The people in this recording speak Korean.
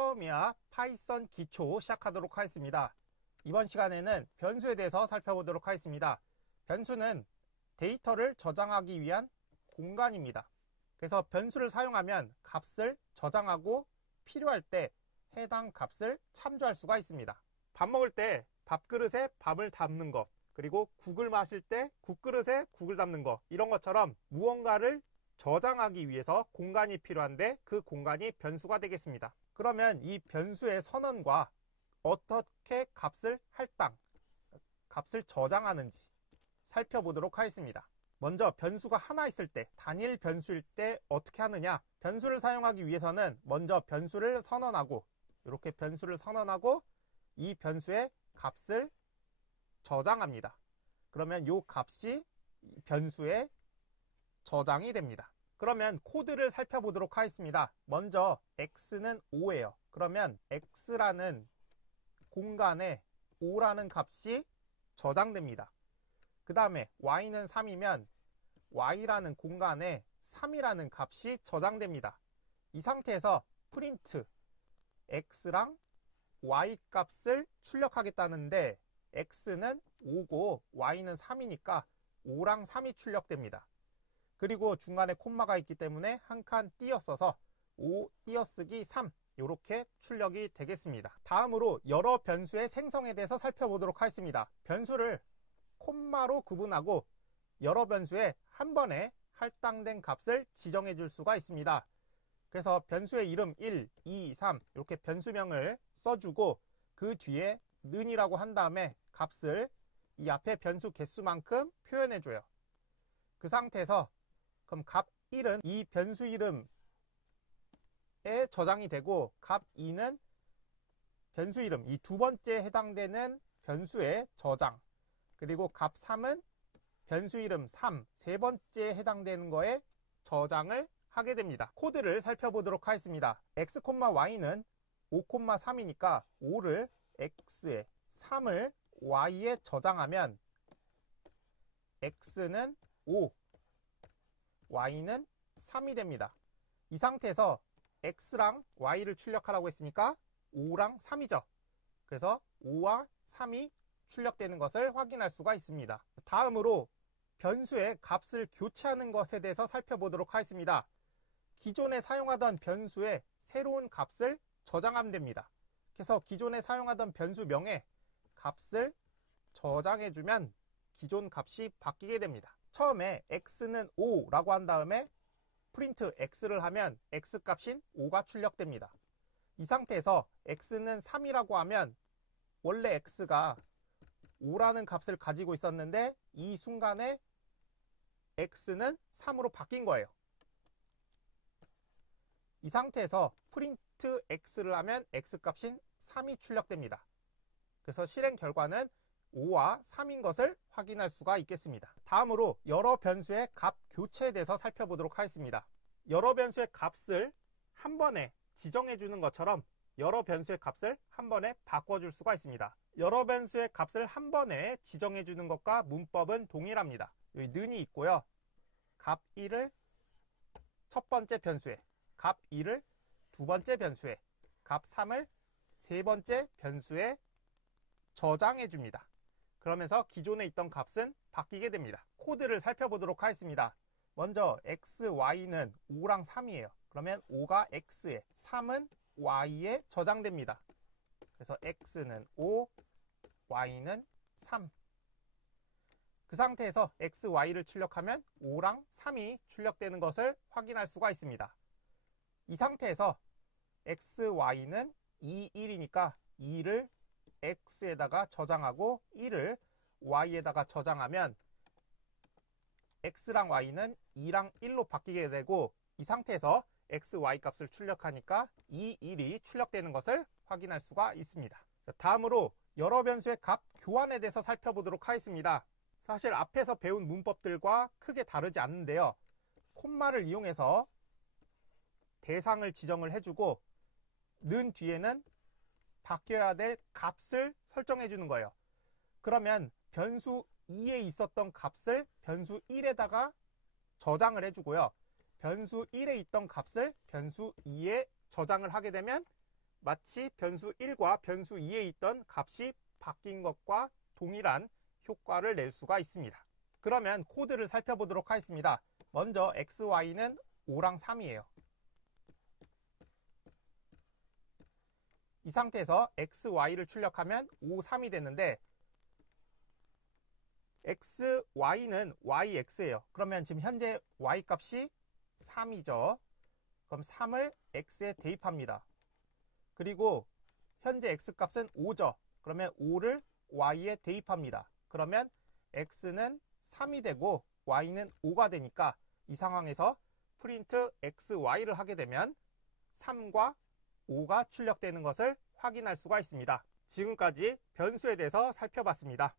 처음이야 파이썬 기초 시작하도록 하겠습니다. 이번 시간에는 변수에 대해서 살펴보도록 하겠습니다. 변수는 데이터를 저장하기 위한 공간입니다. 그래서 변수를 사용하면 값을 저장하고 필요할 때 해당 값을 참조할 수가 있습니다. 밥 먹을 때 밥그릇에 밥을 담는 것, 그리고 국을 마실 때 국그릇에 국을 담는 것, 이런 것처럼 무언가를 저장하기 위해서 공간이 필요한데 그 공간이 변수가 되겠습니다. 그러면 이 변수의 선언과 어떻게 값을 할당, 값을 저장하는지 살펴보도록 하겠습니다. 먼저 변수가 하나 있을 때, 단일 변수일 때 어떻게 하느냐? 변수를 사용하기 위해서는 먼저 변수를 선언하고, 이렇게 변수를 선언하고 이 변수의 값을 저장합니다. 그러면 이 값이 변수에 저장이 됩니다. 그러면 코드를 살펴보도록 하겠습니다. 먼저 x는 5예요. 그러면 x라는 공간에 5라는 값이 저장됩니다. 그 다음에 y는 3이면 y라는 공간에 3이라는 값이 저장됩니다. 이 상태에서 프린트 x랑 y 값을 출력하겠다는데 x는 5고 y는 3이니까 5랑 3이 출력됩니다. 그리고 중간에 콤마가 있기 때문에 한 칸 띄어써서 5 띄어쓰기 3 이렇게 출력이 되겠습니다. 다음으로 여러 변수의 생성에 대해서 살펴보도록 하겠습니다. 변수를 콤마로 구분하고 여러 변수에 한 번에 할당된 값을 지정해 줄 수가 있습니다. 그래서 변수의 이름 1, 2, 3 이렇게 변수명을 써주고 그 뒤에 는이라고 한 다음에 값을 이 앞에 변수 개수만큼 표현해줘요. 그 상태에서 그럼 값 1은 이 변수 이름에 저장이 되고 값 2는 변수 이름, 이 두 번째 해당되는 변수의 저장, 그리고 값 3은 변수 이름 3, 세 번째 해당되는 거에 저장을 하게 됩니다. 코드를 살펴보도록 하겠습니다. x, y는 5, 3이니까 5를 x에 3을 y에 저장하면 x는 5, y는 3이 됩니다. 이 상태에서 x랑 y를 출력하라고 했으니까 5랑 3이죠. 그래서 5와 3이 출력되는 것을 확인할 수가 있습니다. 다음으로 변수의 값을 교체하는 것에 대해서 살펴보도록 하겠습니다. 기존에 사용하던 변수에 새로운 값을 저장하면 됩니다. 그래서 기존에 사용하던 변수명에 값을 저장해주면 기존 값이 바뀌게 됩니다. 처음에 x는 5라고 한 다음에 프린트 x를 하면 x 값인 5가 출력됩니다. 이 상태에서 x는 3이라고 하면 원래 x가 5라는 값을 가지고 있었는데 이 순간에 x는 3으로 바뀐 거예요. 이 상태에서 프린트 x를 하면 x 값인 3이 출력됩니다. 그래서 실행 결과는 5와 3인 것을 확인할 수가 있겠습니다. 다음으로 여러 변수의 값 교체에 대해서 살펴보도록 하겠습니다. 여러 변수의 값을 한 번에 지정해 주는 것처럼 여러 변수의 값을 한 번에 바꿔줄 수가 있습니다. 여러 변수의 값을 한 번에 지정해 주는 것과 문법은 동일합니다. 여기 는이 있고요. 값 1을 첫 번째 변수에, 값 2를 두 번째 변수에, 값 3을 세 번째 변수에 저장해 줍니다. 그러면서 기존에 있던 값은 바뀌게 됩니다. 코드를 살펴보도록 하겠습니다. 먼저 x, y는 5랑 3이에요. 그러면 5가 x에, 3은 y에 저장됩니다. 그래서 x는 5, y는 3. 그 상태에서 x, y를 출력하면 5랑 3이 출력되는 것을 확인할 수가 있습니다. 이 상태에서 x, y는 2, 1이니까 2를 x에다가 저장하고 1을 y에다가 저장하면 x랑 y는 2랑 1로 바뀌게 되고 이 상태에서 x, y 값을 출력하니까 2, 1이 출력되는 것을 확인할 수가 있습니다. 다음으로 여러 변수의 값 교환에 대해서 살펴보도록 하겠습니다. 사실 앞에서 배운 문법들과 크게 다르지 않는데요. 콤마를 이용해서 대상을 지정을 해주고 는 뒤에는 바뀌어야 될 값을 설정해 주는 거예요. 그러면 변수 2에 있었던 값을 변수 1에다가 저장을 해주고요. 변수 1에 있던 값을 변수 2에 저장을 하게 되면 마치 변수 1과 변수 2에 있던 값이 바뀐 것과 동일한 효과를 낼 수가 있습니다. 그러면 코드를 살펴보도록 하겠습니다. 먼저 xy는 5랑 3이에요. 이 상태에서 xy를 출력하면 5, 3이 됐는데 xy는 yx예요. 그러면 지금 현재 y값이 3이죠. 그럼 3을 x에 대입합니다. 그리고 현재 x값은 5죠. 그러면 5를 y에 대입합니다. 그러면 x는 3이 되고 y는 5가 되니까 이 상황에서 프린트 xy를 하게 되면 3과 5가 출력되는 것을 확인할 수가 있습니다. 지금까지 변수에 대해서 살펴봤습니다.